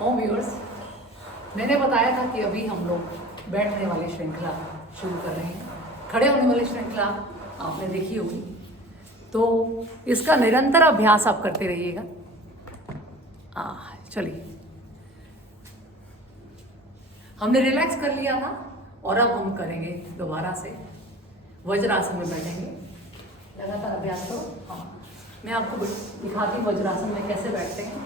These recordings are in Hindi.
ओम व्यूअर्स, मैंने बताया था कि अभी हम लोग बैठने वाली श्रृंखला शुरू कर रहे हैं। खड़े होने वाली श्रृंखला आपने देखी होगी, तो इसका निरंतर अभ्यास आप करते रहिएगा। चलिए, हमने रिलैक्स कर लिया था और अब हम करेंगे दोबारा से वज्रासन में बैठेंगे। लगातार अभ्यास करो। हाँ, मैं आपको दिखाती हूँ वज्रासन में कैसे बैठते हैं।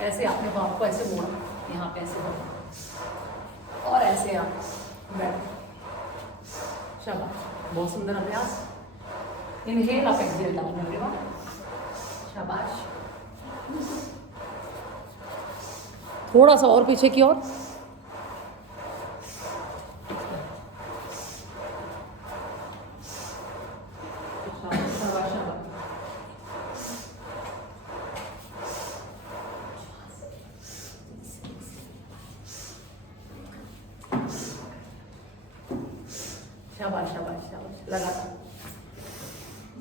ऐसे आपने पाँव को ऐसे मोड़ा, यहाँ पे ऐसे मोड़ा और ऐसे आप बैठो। शाबाश, बहुत सुंदर अभ्यास। इनहेल आप एक्सहेल डाउन करेगा। शाबाश, थोड़ा सा और पीछे की ओर। शाबाश शाबाश शाबाश, लगातार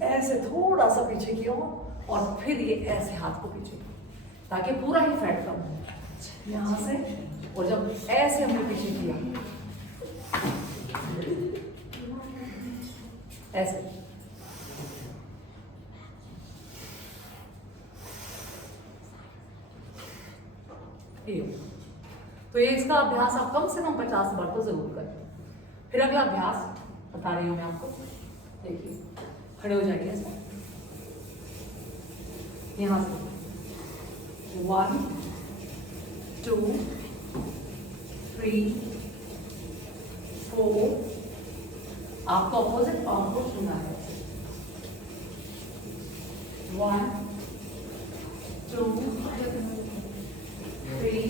ऐसे थोड़ा सा पीछे की ओर और फिर ये ऐसे हाथ को पीछे, ताकि पूरा ही फैट कम हो यहाँ से। और जब ऐसे हमने पीछे किया, ऐसे तो ये इसका अभ्यास आप कम से कम 50 बार तो जरूर करें। फिर अगला अभ्यास बता रही हूँ मैं आपको। देखिए, खड़े हो जाइए ऐसे, यहाँ से 1 2 3 4। आपको अपोजिट पाँव को छूना है। 1 2 3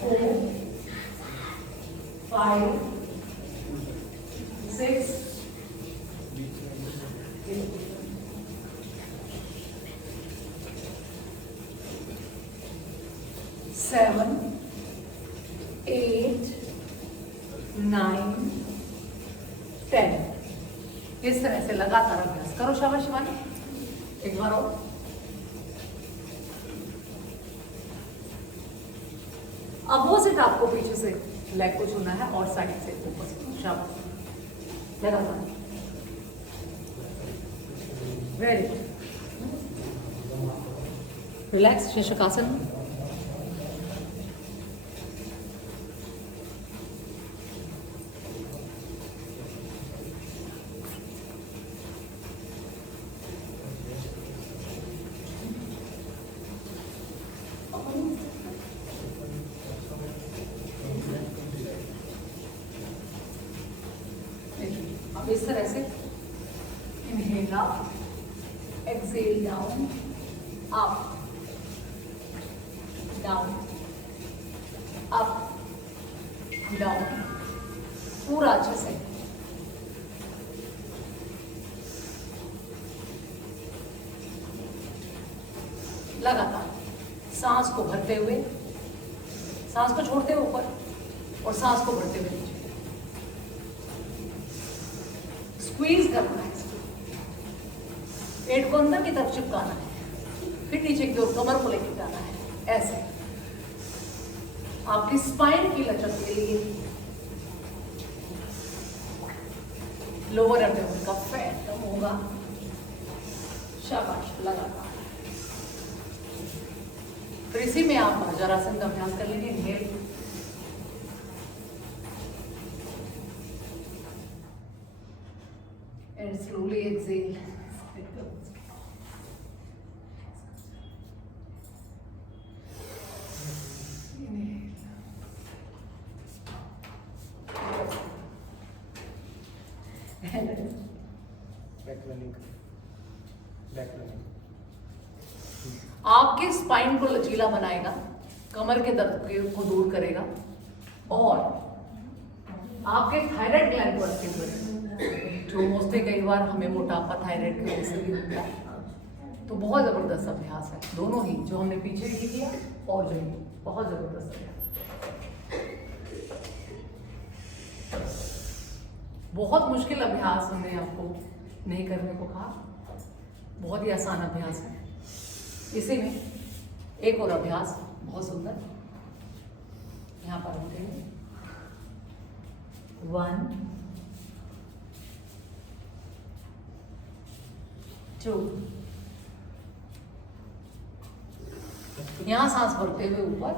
4 5 6 7 8 9 10। इस तरह से लगातार अभ्यास करो। शाबाश शिवानी, एक बार और। अपोजिट आपको पीछे से लेग को छूना है और साइड से ऊपर से। शाबाश, लगातार। Very good. रिलैक्स, शीर्षकासन। अब इस तरह से inhale up, exhale down, up down, up down, पूरा अच्छे से। लगातार सांस को भरते हुए, सांस को छोड़ते हुए ऊपर और सांस को भरते हुए नीचे। स्क्वीज करना है, पेट को अंदर की तरफ चिपकाना है, फिर नीचे की ओर कमर को लेकर जाना है। ऐसे आपकी स्पाइन की लचक के लिए लोअर एब्डोमेन का फैट कम होगा। शाबाश, लगातार। फिर इसी में आप वज्रासन का अभ्यास कर लेंगे। Inhale, and slowly exhale. आपके स्पाइन को लचीला बनाएगा, कमर के दर्द को दूर करेगा और आपके थायराइड ग्लैंड को एक्टिव करेगा, जो मोस्टली कई बार हमें मोटापा थायराइड की वजह से भी होता है। तो बहुत ज़बरदस्त अभ्यास है, दोनों ही, जो हमने पीछे भी किया और जो ही, बहुत ज़बरदस्त अभ्यास। बहुत मुश्किल अभ्यास हमने आपको नहीं करने को कहा, बहुत ही आसान अभ्यास है। इसी में एक और अभ्यास बहुत सुंदर। यहाँ पर उठेंगे 1 2। यहाँ सांस भरते हुए ऊपर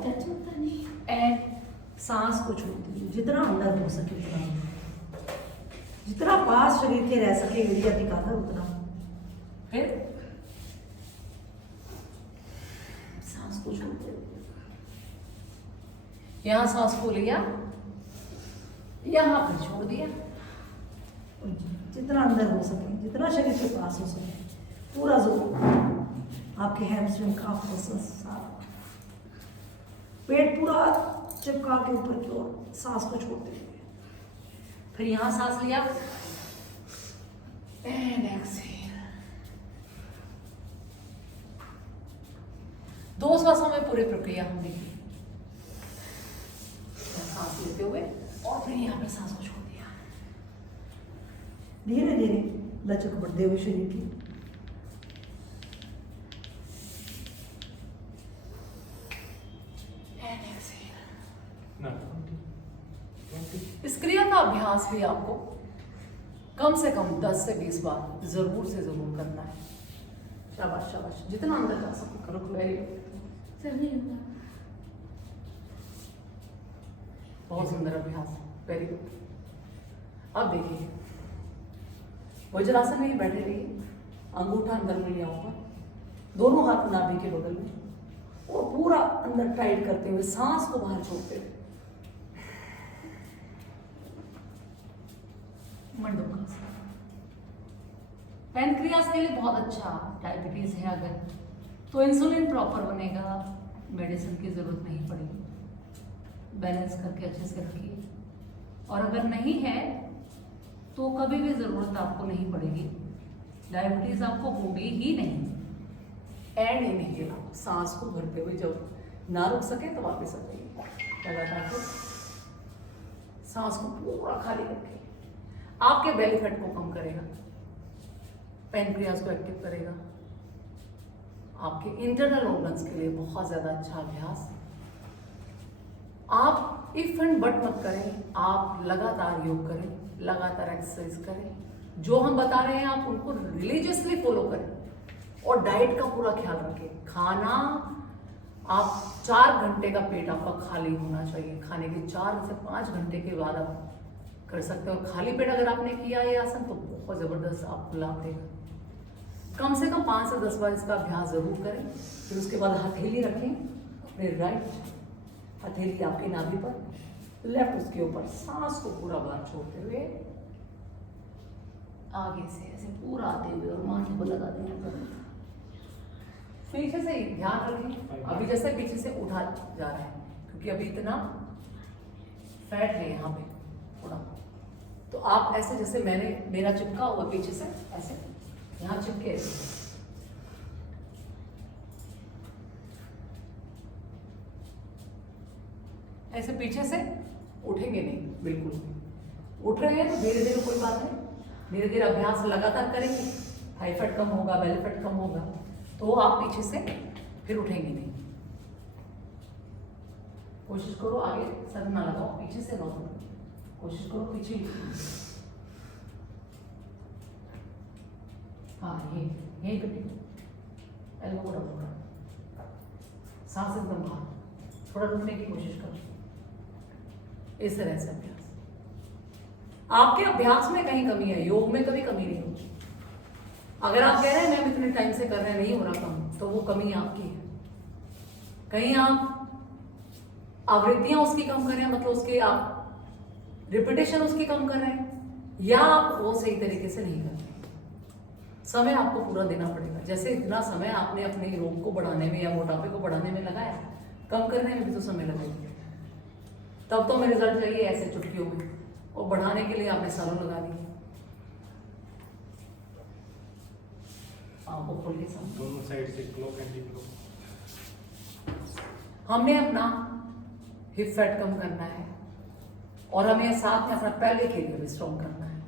एंड सांस को छोड़ते हुए जितना अंदर हो सके उतना, जितना पास शरीर के रह सके एरिया दिखाकर उतना। फिर सांस को छोड़ते हुए यहाँ सांस को लिया, यहाँ पर छोड़ दिया। जितना अंदर हो सके, जितना शरीर के पास हो सके, पूरा जोर आपके हैमस्ट्रिंग का सारा पेट पूरा चिपका के ऊपर की ओर सांस को छोड़ते हुए। फिर यहाँ सांस लिया एंड एक्सहेल। 2 श्वासों में पूरी प्रक्रिया हम देखी। सांस लेते हुए और फिर यहाँ पे सांस को छोड़ दिया। धीरे धीरे लचक बढ़ते हुए शरीर की। इस क्रिया का अभ्यास भी आपको कम से कम 10 से 20 बार जरूर से जरूर करना है। शाबाश शाबाश, जितना अंदर जा सको करो। वेरी गुड, बहुत सुंदर अभ्यास, वेरी गुड। अब देखिए वज्रासन में ही बैठे रहिए, अंगूठा अंदर में लिया होगा, दोनों हाथ नाभि के बगल में, और पूरा अंदर टाइट करते हुए सांस को बाहर छोड़ते हुए मंडूकासन। पैनक्रियास के लिए बहुत अच्छा। डायबिटीज है अगर तो इंसुलिन प्रॉपर बनेगा, मेडिसिन की जरूरत नहीं पड़ेगी। बैलेंस करके अच्छे से रखिए। और अगर नहीं है तो कभी भी जरूरत आपको नहीं पड़ेगी, डायबिटीज आपको होगी ही नहीं। एंड इनहेल, सांस को भरते हुए जब ना रुक सके तो वापस आ जाइए। लगातार सांस को पूरा खाली रखें। आपके बेली फैट को कम करेगा, पैनक्रियास को एक्टिव करेगा, आपके इंटरनल ऑर्गन्स के लिए बहुत ज्यादा अच्छा अभ्यास। आप इफ एंड बट मत करें, आप लगातार योग करें, लगातार एक्सरसाइज करें। जो हम बता रहे हैं आप उनको रिलीजियसली फॉलो करें और डाइट का पूरा ख्याल रखें। खाना आप 4 घंटे का पेट आपका खाली होना चाहिए। खाने के 4 से 5 घंटे के बाद आप कर सकते हो। खाली पेट अगर आपने किया ये आसन तो बहुत जबरदस्त आपको लाभ देगा। कम से कम 5 से 10 बार इसका अभ्यास जरूर करें। फिर उसके बाद हथेली रखें अपने राइट, हथेली आपके नाभि पर, लेफ्ट उसके ऊपर, सांस को पूरा बार छोड़ते हुए आगे से ऐसे पूरा आते हुए और माथे को लगा देना। पीछे से ध्यान रखें, अभी जैसे पीछे से उठा जा रहा है क्योंकि अभी इतना फैट है यहाँ पे थोड़ा। तो आप ऐसे जैसे मैंने मेरा चिपका हुआ पीछे से ऐसे यहाँ चिपके ऐसे पीछे से उठेंगे नहीं, बिल्कुल उठ रहे हैं तो धीरे धीरे, कोई बात नहीं, धीरे धीरे अभ्यास लगातार करेंगे। थाई फैट कम होगा, बेली फैट कम होगा, तो आप पीछे से फिर उठेंगे नहीं। कोशिश करो आगे सर ना लगाओ, पीछे से ना, कोशिश करो पीछे। हाँ ये पे एल्बो को रखो, सांस एकदम बाहर, थोड़ा रुकने की कोशिश करो। इस तरह से अभ्यास। आपके अभ्यास में कहीं कमी है, योग में कभी कमी नहीं होगी। अगर आप कह रहे हैं मैम इतने टाइम से कर रहे हैं नहीं हो रहा कम, तो वो कमी आपकी है। कहीं आप आवृत्तियां उसकी कम कर रहे हैं, मतलब उसके आप रिपीटेशन उसकी कम कर रहे हैं, या आप वो सही तरीके से नहीं कर रहे। समय आपको पूरा देना पड़ेगा। जैसे इतना समय आपने अपने रोग को बढ़ाने में या मोटापे को बढ़ाने में लगाया, कम करने में भी तो समय लगेगा। तब तो हमें रिजल्ट चाहिए ऐसे चुटकियों में, और बढ़ाने के लिए आपने सालों लगा दिए। आपको खोल के समझ, दोनों साइड से क्लो एंटी क्लो। हमने अपना हिप फैट कम करना है और हमें साथ में अपना पैल्विक एरिया भी स्ट्रॉन्ग करना है।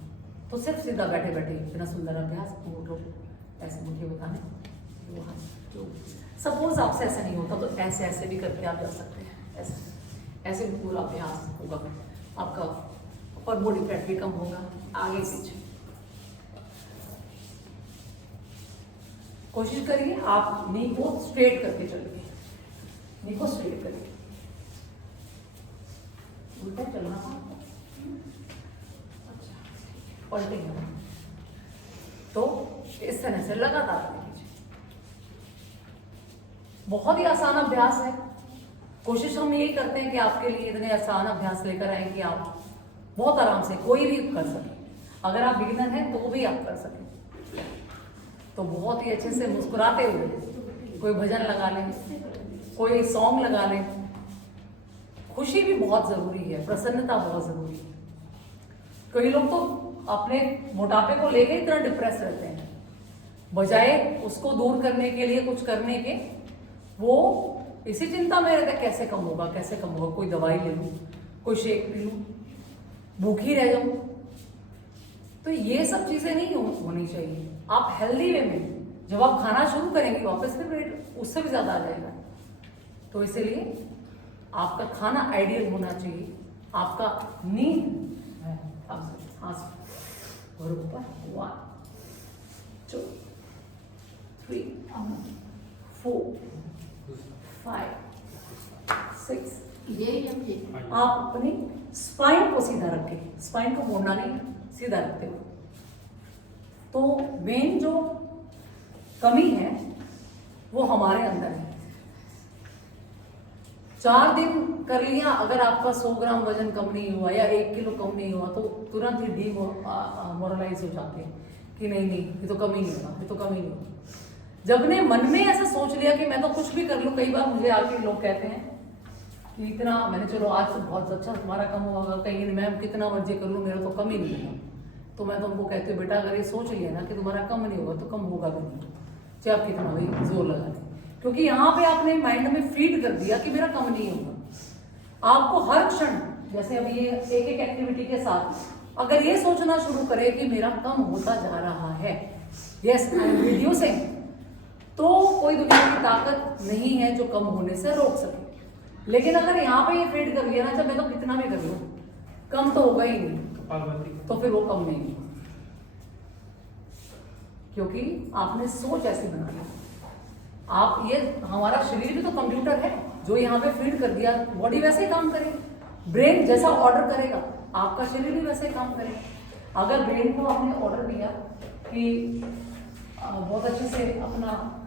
तो सिर्फ सीधा बैठे बैठे इतना सुंदर अभ्यास, उठो ऐसे मुझे बताने, सपोज आपसे ऐसा नहीं होता तो ऐसे ऐसे भी करके आप जा सकते हैं, ऐसे ऐसे भी पूरा अभ्यास होगा आपका, और बॉडी फैट भी कम होगा। आगे पीछे कोशिश करिए आप नी को स्ट्रेट करके चलिए, नी को स्ट्रेट करिए, उल्टा चलना था अच्छा, पलटेंगे तो इस तरह से लगातार कीजिए। बहुत ही आसान अभ्यास है। कोशिश हम यही करते हैं कि आपके लिए इतने आसान अभ्यास लेकर आए कि आप बहुत आराम से कोई भी कर सके। अगर आप बिगिनर हैं तो भी आप कर सकें। तो बहुत ही अच्छे से मुस्कुराते हुए कोई भजन लगा लें, कोई सॉन्ग लगा लें। खुशी भी बहुत जरूरी है, प्रसन्नता बहुत जरूरी है। कई लोग तो अपने मोटापे को लेकर इतना डिप्रेस रहते हैं, बजाय उसको दूर करने के लिए कुछ करने के वो इसी चिंता में रहता है कैसे कम होगा, कैसे कम होगा। कोई दवाई ले लूं, कोई शेक पी लूं, भूखी रह जाऊं। तो ये सब चीजें नहीं होनी चाहिए। आप हेल्दी वे में जब आप खाना शुरू करेंगे वापस से वेट उससे भी ज्यादा आ जाएगा। तो इसीलिए आपका खाना आइडियल होना चाहिए, आपका नींद और ऊपर 1 2 3 4 5 6 आप अपनी स्पाइन को सीधा रखें, स्पाइन को मोड़ना नहीं, सीधा रखते हो। तो मेन जो कमी है वो हमारे अंदर है। 4 दिन कर लिया, अगर आपका 100 ग्राम वजन कम नहीं हुआ या 1 किलो कम नहीं हुआ तो तुरंत ही डीमोरलाइज हो जाते हैं कि नहीं ये तो कम ही नहीं हुआ, ये तो कम ही नहीं हुआ। जब ने मन में ऐसा सोच लिया कि मैं तो कुछ भी कर लूं, कई बार मुझे आके लोग कहते हैं कि इतना मैंने, चलो आज तो बहुत अच्छा तुम्हारा कम होगा, कहीं मैं कितना मर्जी कर लूं मेरा तो कम ही नहीं होगा। तो मैं तो उनको कहती हूँ बेटा अगर ये सोच लिया ना कि तुम्हारा कम नहीं होगा तो कम होगा भी नहीं, चाहे आप कितना भी जोर लगा दें। क्योंकि यहाँ पे आपने माइंड में फीड कर दिया कि मेरा कम नहीं होगा। आपको हर क्षण, जैसे अभी ये एक एक्टिविटी के साथ अगर ये सोचना शुरू करे कि मेरा कम होता जा रहा है, यस आई एम रिड्यूसिंग, तो कोई दुनिया की ताकत नहीं है जो कम होने से रोक सके। लेकिन अगर यहाँ पे ये फीड कर लिया ना, जब मैं तो कितना भी कर लूं कम तो होगा ही नहीं, तो फिर वो कम नहीं होगा, क्योंकि आपने सोच ऐसी बना ली। आप ये हमारा शरीर भी तो कंप्यूटर है, जो यहाँ पे फीड कर दिया बॉडी वैसे ही काम करेगी। ब्रेन जैसा ऑर्डर करेगा आपका शरीर भी वैसे ही काम करेगा। अगर ब्रेन को आपने ऑर्डर दिया कि बहुत अच्छे से अपना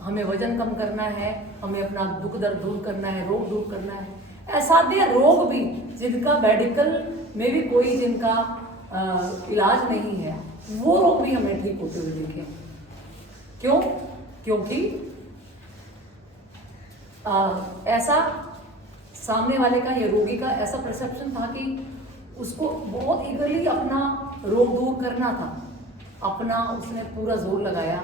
हमें वजन कम करना है, हमें अपना दुख दर्द दूर करना है, रोग दूर करना है, असाध्य रोग भी जिनका मेडिकल में भी कोई जिनका इलाज नहीं है, वो रोग भी हमें ठीक होते हुए देखें। क्यों? क्योंकि ऐसा सामने वाले का या रोगी का ऐसा परसेप्शन था कि उसको बहुत ईगरली अपना रोग दूर करना था। अपना उसने पूरा जोर लगाया,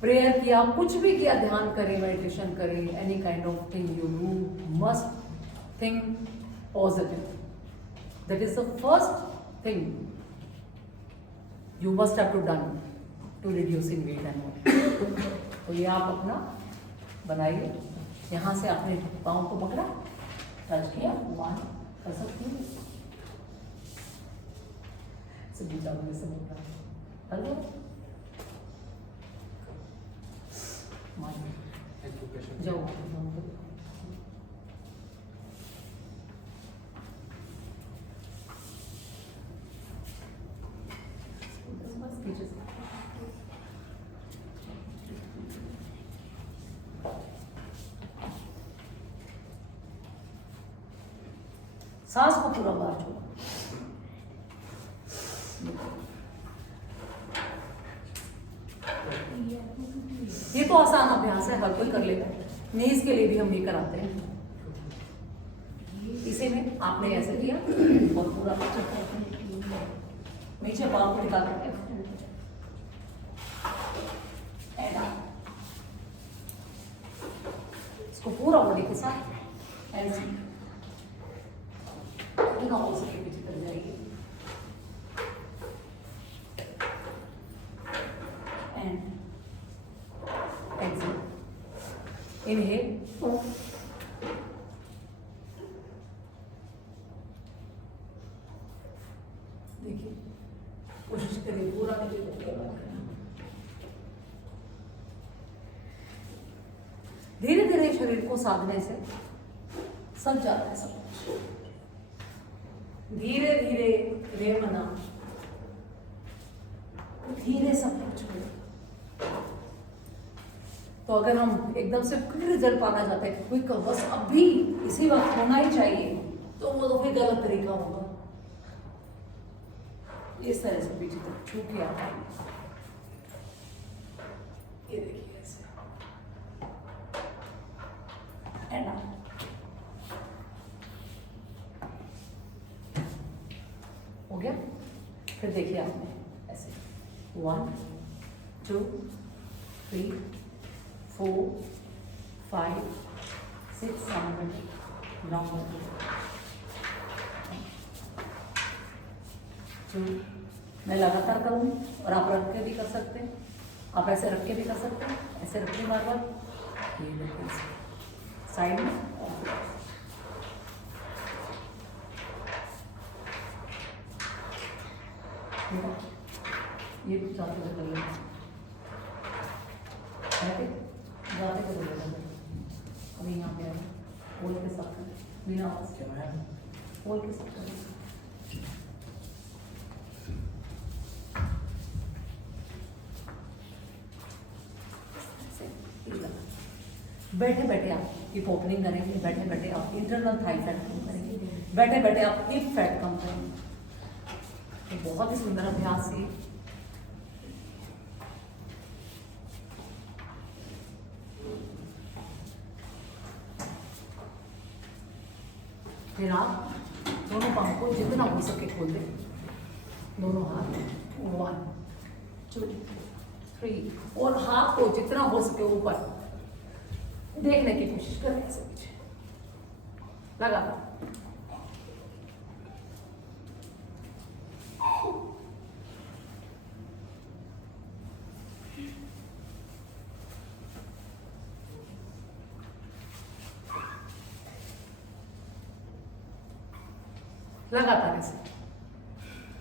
प्रेयर किया, कुछ भी किया, ध्यान करें, मेडिटेशन करें, any kind of thing you do, must think positive. That is the first thing you must have to done to reducing weight and all. तो ये आप अपना बनाइए। यहाँ से आपने पाँव को पकड़ा, टच किया, 1 कर सकती हूँ, हेलो जाओ पीछे से सांस को पूरा बाहर छोड़ो। ये तो आसान अभ्यास है, हर कोई कर लेता है। नीज के लिए भी हम ये कराते हैं। इसे में आपने ऐसे किया और पूरा नीचे पाँव को निकाल करके इसको पूरा बॉडी के साथ ऐसे हो सके पीछे कर जाएगी एंड एक्सिट। इनहेल, देखिए कोशिश करिए पूरा नीचे करके बंद करना। धीरे धीरे शरीर को साधने से सब जाता है सब कुछ। धीरे धीरे रे मना, धीरे सब कुछ हो। तो अगर हम एकदम से क्विक रिजल्ट पाना चाहते हैं, क्विक बस अभी इसी वक्त होना ही चाहिए, तो वो तो फिर गलत तरीका होगा। इस तरह से पीछे तक छू के आता है, ये देखिए ऐसे एंड आउट। हो गया। फिर देखिए आपने ऐसे 1 2 3 4 5 6 7 9 2। मैं लगातार करूँगी और आप रख के भी कर सकते हैं, आप ऐसे रख के भी कर सकते हैं, ऐसे रख के बार बार, ये देखिए साइड में। ये जाते हुए कर लेना, जाते हुए कर लेना। अभी यहाँ पे बोल के साथ बिना आवाज के बोल के साथ करें। बैठे बैठे आप हिप ओपनिंग करेंगे, बैठे बैठे आप इंटरनल थाई फैट कम करेंगे, बैठे बैठे आप हिप फैट कम करेंगे। तो बहुत ही सुंदर अभ्यास है। फिर आप दोनों पाँव को जितना हो सके खोल दें, दोनों हाथ 1 2 3, और हाथ को जितना हो सके ऊपर देखने की कोशिश करें, ऐसे पीछे लगातार। लगातार ऐसे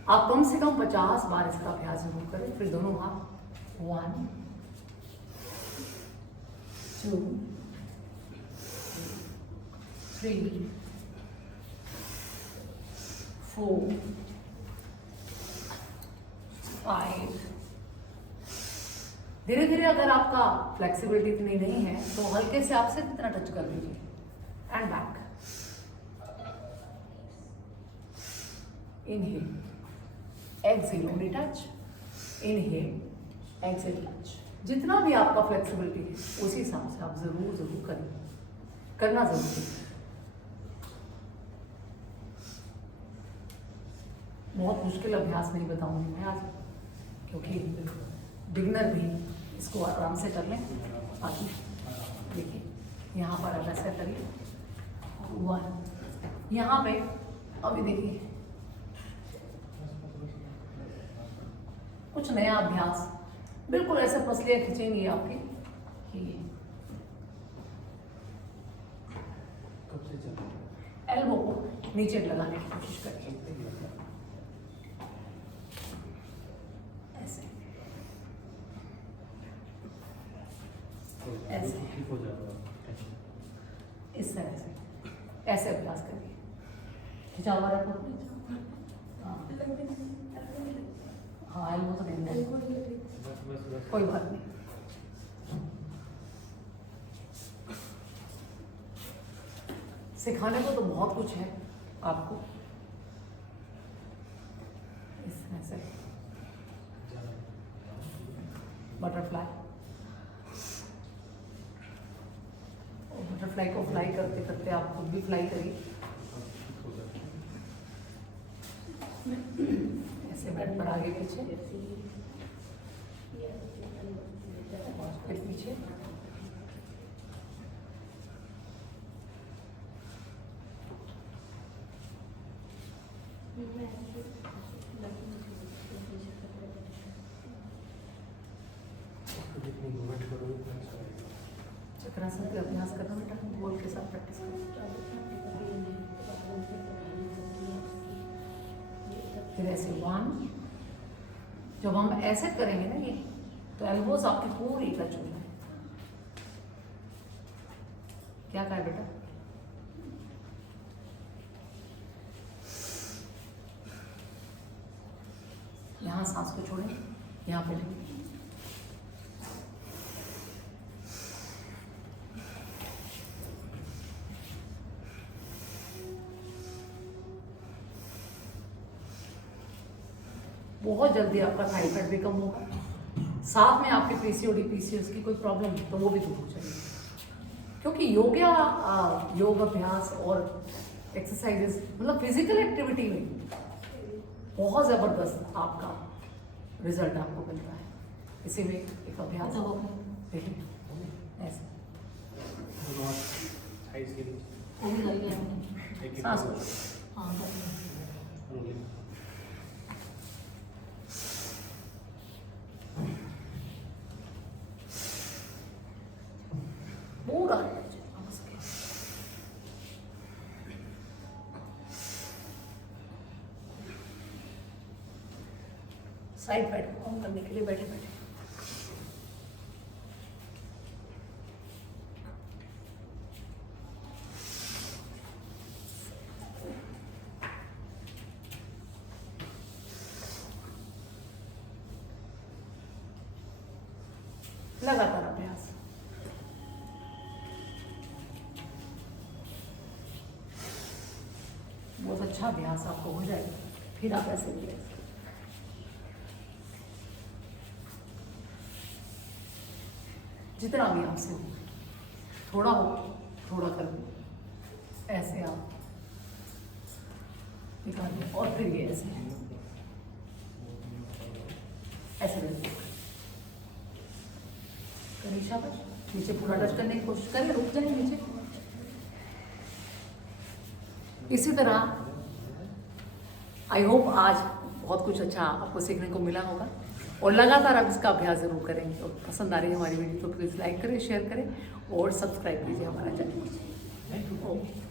आप कम से कम 50 बार इसका अभ्यास जरूर करें। फिर दोनों हाथ 1 2 3 4 5। धीरे धीरे अगर आपका फ्लेक्सिबिलिटी इतनी नहीं है तो हल्के से आप सिर्फ इतना टच कर लीजिए and back. Inhale, exhale, only touch, inhale, exhale, touch. जितना भी आपका फ्लेक्सिबिलिटी है उसी हिसाब से आप जरूर जरूर करें, करना जरूरी है। बहुत मुश्किल अभ्यास नहीं बताऊंगी मैं आज, क्योंकि बिगनर भी इसको आराम से कर लें। आगे देखिए यहाँ पर आप ऐसा करिए 1, यहाँ पे अभी देखिए कुछ नया अभ्यास, बिल्कुल ऐसे पसलियाँ खींचेंगी आपकी कि एल्बो को नीचे लगाने की कोशिश करिए, ऐसे ऐसे इस तरह से ऐसे अभ्यास करिए। खिंचाव रखो, हाँ एल्बो तो नहीं, कोई बात नहीं। सिखाने को तो बहुत कुछ है आपको, इस तरह से बटरफ्लाई, और बटरफ्लाई को फ्लाई करते करते आप खुद भी फ्लाई करिए। ऐसे बेड पर आगे पीछे, फिर पीछे, चक्र वज्रासन के अभ्यास करना बेटा, बॉल के साथ प्रैक्टिस करना। फिर ऐसे 1, जब हम ऐसे करेंगे ना ये, तो एल्बोज आपकी पूरी टच हो जाए। क्या कहा बेटा? यहाँ सांस को छोड़ें, यहाँ पे लेंगे। बहुत जल्दी आपका थाई फैट भी कम होगा, साथ में आपकी पीसीओडी पीसीओएस की कोई प्रॉब्लम है तो वो भी दूर हो जाएगी। क्योंकि योग अभ्यास और एक्सरसाइजेस मतलब फिजिकल एक्टिविटी में बहुत ज़बरदस्त आपका रिजल्ट आपको मिलता है। इसी में एक अभ्यास देखिए ऐसे Thighs के नीचे. वो भी कर लिया हमने। एक सांस को हाँ कर लिया। rolling. पूरा साइड बैठ ऑन करने के लिए बैठे बैठे लगातार अभ्यास। बहुत अच्छा अभ्यास आपको हो जाएगा। फिर आप ऐसे भी ऐसे जितना भी आपसे हो, थोड़ा हो थोड़ा कर लो, ऐसे आप निकालिए और फिर ये ऐसे ऐसे रहते करिए। शाबाश, नीचे पूरा टच करने की कोशिश करें, रुक जाए नीचे। इसी तरह आई होप आज बहुत कुछ अच्छा आपको सीखने को मिला होगा और लगातार आप इसका अभ्यास जरूर करेंगे। और पसंद आ रही है हमारी वीडियो तो प्लीज़ लाइक करें, शेयर करें और सब्सक्राइब कीजिए हमारा चैनल।